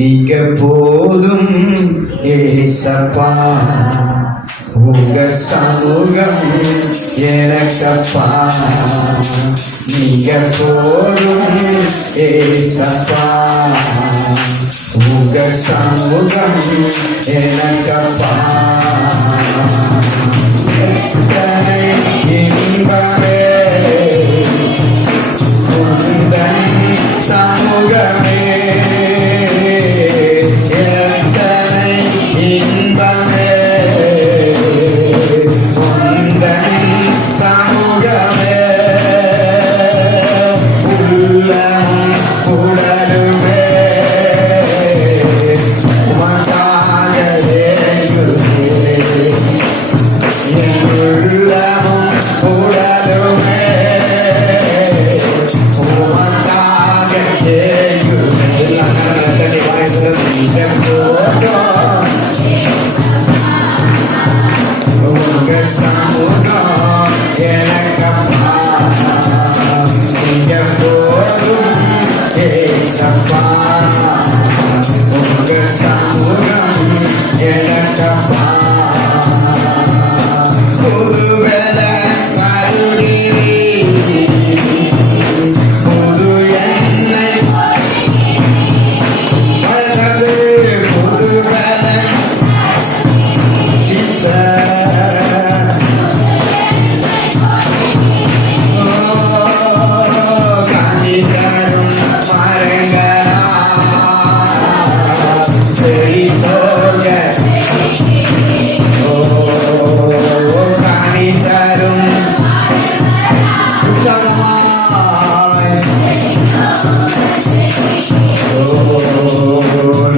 நீங்க போதும் ஏசப்பா, உங்க சமூகம் எனக்கப்பா. நீங்க போதும் ஏசப்பா, உங்க சமூகம் எனக்கப்பா. எத்தனை இன்பமே உந்தன் சமூகமே, எத்தனை இன்பமே உந்தன் சமூகமே. உள்ளமும் உடலுமே உமக்காக ஏங்குதே. என் உள்ளமும் உடலுமே உமக்காக ஏங்குதே. நீங்க போதும் உங்க சமூகம் எனக்கப்பா. நீங்க போதும் ஏசப்பா, உங்க சமூகம் எனக்கப்பா. புதுவேளை கருகிறீர், புது எண்ணெய் வளர்ந்தது. புதுவேளை காந்தி தரும் மரங்களா செடி போக, காணி தரும் உற்சாகமாய்.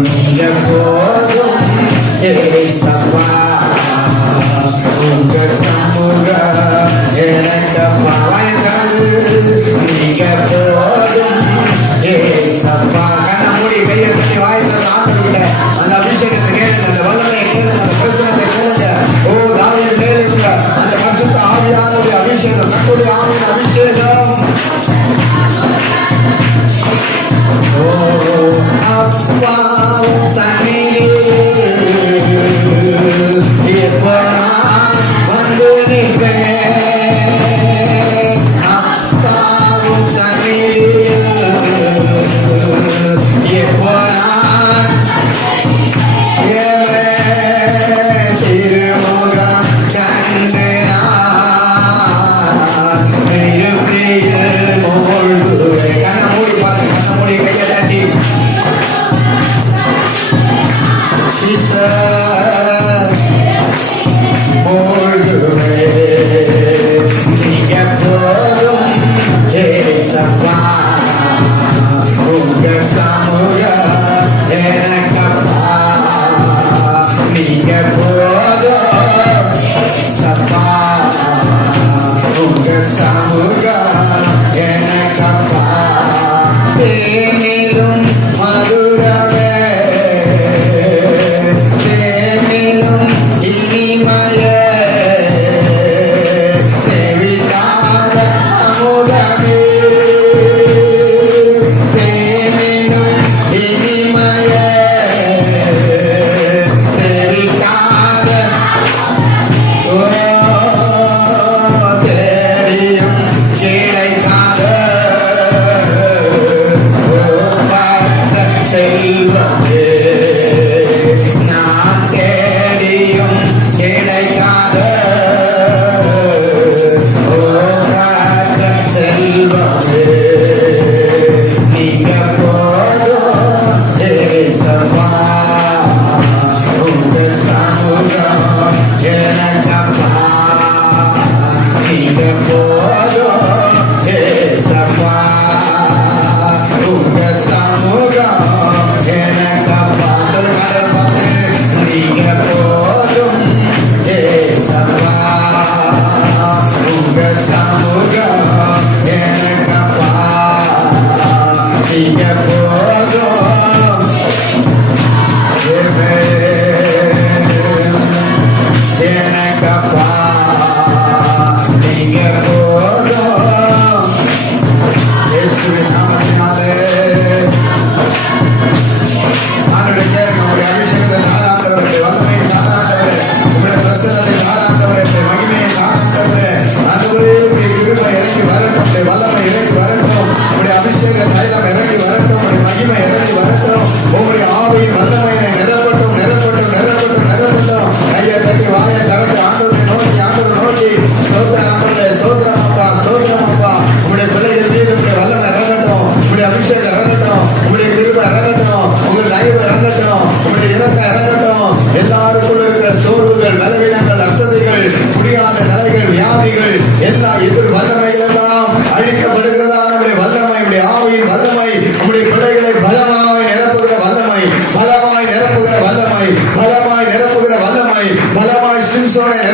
நீங்க போதும் ஏசப்பா, உங்க சமூகம் எனக்கப்பா. நீங்க போதும் ஏசப்பா. கண்ணமூடி கையை தட்டி வாய்ந்த ஆண்டவர்கிட்ட அந்த அபிஷேகத்தை கேளுங்க, அந்த வல்லமையை கேளுங்க, அந்த பிரசனத்தை கேளுங்க. ஓ தாவீது கேளுங்க, அந்த பரிசுத்த ஆவியானவருடைய அபிஷேகம், கர்த்தருடைய ஆவியின் அபிஷேகம். ஓ அப்பாவும் சந்நிதியில் எப்ப நான் வந்து நிற்பேன். அப்பாவும் சந்நிதியில் எப்ப நான் திருமுகம் கண்டு நான் திருப்தியில் மூழ்குவேன். கண்ண மூடி பாருங்க, கண்ண மூடி கையை தட்டி மூழ்குவேன். நீங்க போதும் ஏசப்பா, உங்க சமூகம் எனக்கப்பா. நீங்க போதும் ஏசப்பா, உங்க சமூகம் எனக்கப்பா. தேனிலும் மதுரமே, தேனிலும் இனிமையே, செவிக்காத அமுதமே. தேனிலும் இனிமையே, செவிக்காத தேடியும் கிடைக்காத செல்வமே. நான் தேடியும் கிடைக்காத செல்வமே. நீங்க போதும் ஏசப்பா, உங்க சமூகம் எனக்கப்பா. நீங்க போதும் ஏசப்பா, உங்க சமூகம் எனக்கப்பா. சொல்லுங்க, நீங்க போதும் ஏசப்பா, உங்க சமூகம் எனக்கப்பா. நீங்க போதும் எனக்கப்பா. நீங்க போதும் இயேசுவின் நாமத்தினாலே.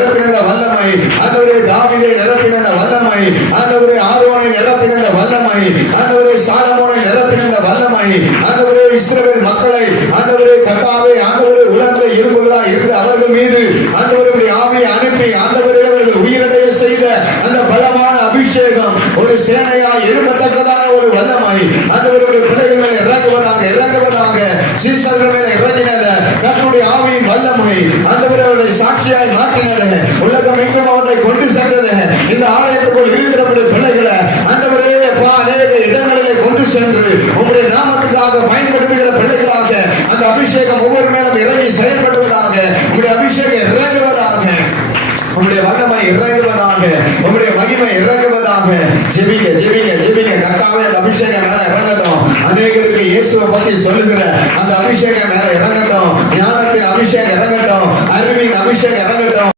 நிரப்பின வல்லமை, ஆண்டவரே தாவீதை நிரப்பின வல்லமை, ஆண்டவரே ஆரோனை நிரப்பின வல்லமை, ஆண்டவரே சாலமோனை நிரப்பின வல்லமை, ஆண்டவரே இஸ்ரவேல் மக்களை ஆண்டவரே கர்த்தாவே ஆண்டவரே உலர்ந்த இரும்புகளா இருந்து அவர்கள் மீது ஆண்டவருடைய ஆவியை அனுப்பி ஆண்டவரே அவர்கள் உயிரடைய செய்த அந்த பலமான அபிஷேகம் ஒரு சேனையா எழும்பத்தக்கதான ஒரு வல்லமை ஆண்டவருடைய பிள்ளைகள் மேல் இறங்குவதாக சீசர்கள் மேல இறங்கினது கர்த்தருடைய ஆவியின் வல்லமை ஆண்டவருடைய சாட்சியாய் மாற்றினது உலகம் எங்கும் அவர்களை கொண்டு சென்றது. இந்த ஆலயத்துக்குள் இருக்கிற பிள்ளைகளை ஆண்டவரே அநேக இடங்களிலே கொண்டு சென்று உங்களுடைய நாமத்துக்காக பயன்படுத்துகிற பிள்ளைகளாக அந்த அபிஷேகம் ஒவ்வொரு மேலும் இறங்கி செயல்படுவதாக, உங்களுடைய அபிஷேகம் இறங்குவதாக, உங்களுடைய வல்லமை இறங்குவதாக, உங்களுடைய மகிமை இறங்குவதாக. ஜெபிங்க ஜெபிங்க ஜெபிங்க. கர்த்தாவே அந்த அபிஷேகம் மேல இறங்கட்டும். அநேகருக்கு இயேசுவை பத்தி சொல்லுகிற அந்த அபிஷேகம் மேல இறங்கட்டும். ஞானத்தின் அபிஷேகம் இறங்கட்டும். அறிவின் அபிஷேகம் இறங்கட்டும்.